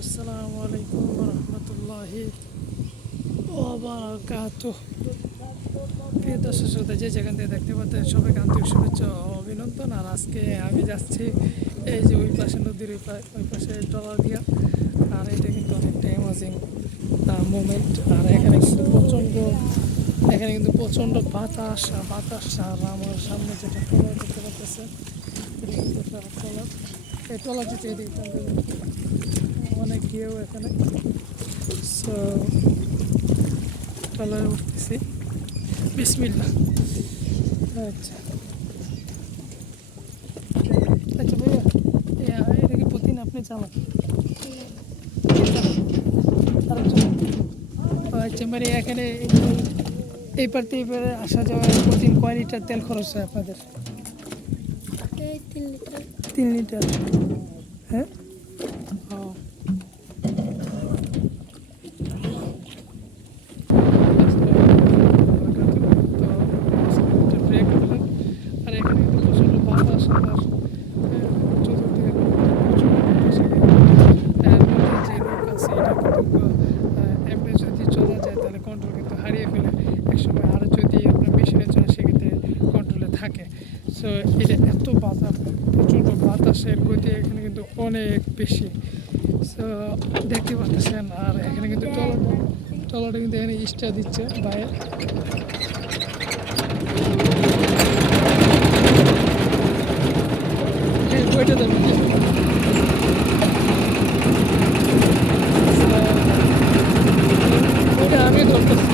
আসসালামু আলাইকুম রহমতুল্লাহি ওয়া বারাকাতুহু। প্রিয় দর্শক শ্রোতা, যে যেখান থেকে দেখতে পাচ্ছেন সবাইকে আন্তরিক শুভেচ্ছা ও অভিনন্দন। আর আজকে আমি যাচ্ছি এই যে ওই পাশে নদীর ওই পাশে ট্রলার দিয়া। আর এটা কিন্তু অনেকটা অ্যামাজিং মুভমেন্ট। আর এখানে কিন্তু প্রচণ্ড বাতাস আর আমার সামনে যেটা ট্রলার দেখতে পাচ্ছেন, এটা কিন্তু ট্রলার। এই ট্রলারটিতে এদিকে অনেক ঢেউ এখানে। সো ট্রলারে উঠতেছি, বিসমিল্লাহ। আচ্ছা আচ্ছা ভাইয়া, এটা কি প্রতিদিন আপনি চালান? আচ্ছা, মানে এখানে এই পারতে এইবারে আসা যাওয়ার প্রতিদিন কয় লিটার তেল খরচ হয় আপনাদের? 3 লিটার। হ্যাঁ, ব্রেক করলাম। আর এখানে কিন্তু প্রচণ্ড বাতাস আর চতুর্দিকে প্রচণ্ড বাতাস। নদীর যে নৌকা আছে এটা কিন্তু এমনি যদি চলা যায় তাহলে কন্ট্রোল কিন্তু হারিয়ে ফেলে একসময়। আর যদি আপনার মেশিনে চলে সেক্ষেত্রে কন্ট্রোলে থাকে। সো এটা এত বাতাস, প্রচণ্ড বাতাসের গতি এখানে কিন্তু অনেক বেশি। সো দেখতে পাচ্ছেন। আর এখানে কিন্তু ট্রলারটা কিন্তু এখানে স্টার দিচ্ছে বাইরে। বইটা দেবেন ওটা আমি ধরতেছি।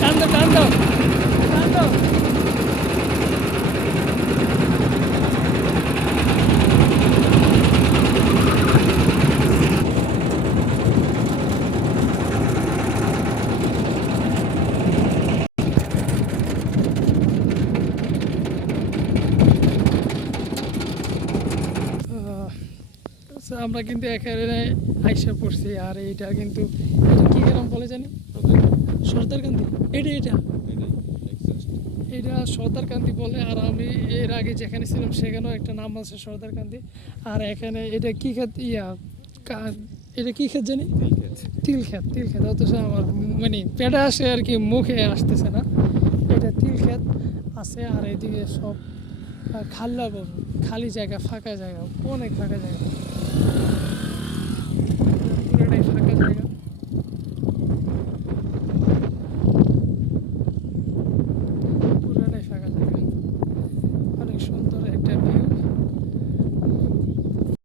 টান দাও টান দাও টান দাও। আমরা কিন্তু এখানে আইসা পড়ছি। আর এইটা কিন্তু এটা কী গ্রাম বলে জানি? সর্দারকান্দি। এটা সর্দারকান্দি বলে। আর আমি এর আগে যেখানে ছিলাম সেখানেও একটা নাম আছে সর্দারকান্দি। আর এখানে এটা কী ক্ষেত এটা কী ক্ষেত জানি? তিল ক্ষেত। অথচ আমার মানে পেটে আসে আর কি, মুখে আসতেছে না। এটা তিল ক্ষেত আছে। আর এদিকে সব খালি জায়গা, ফাঁকা জায়গা, অনেক ফাঁকা জায়গা।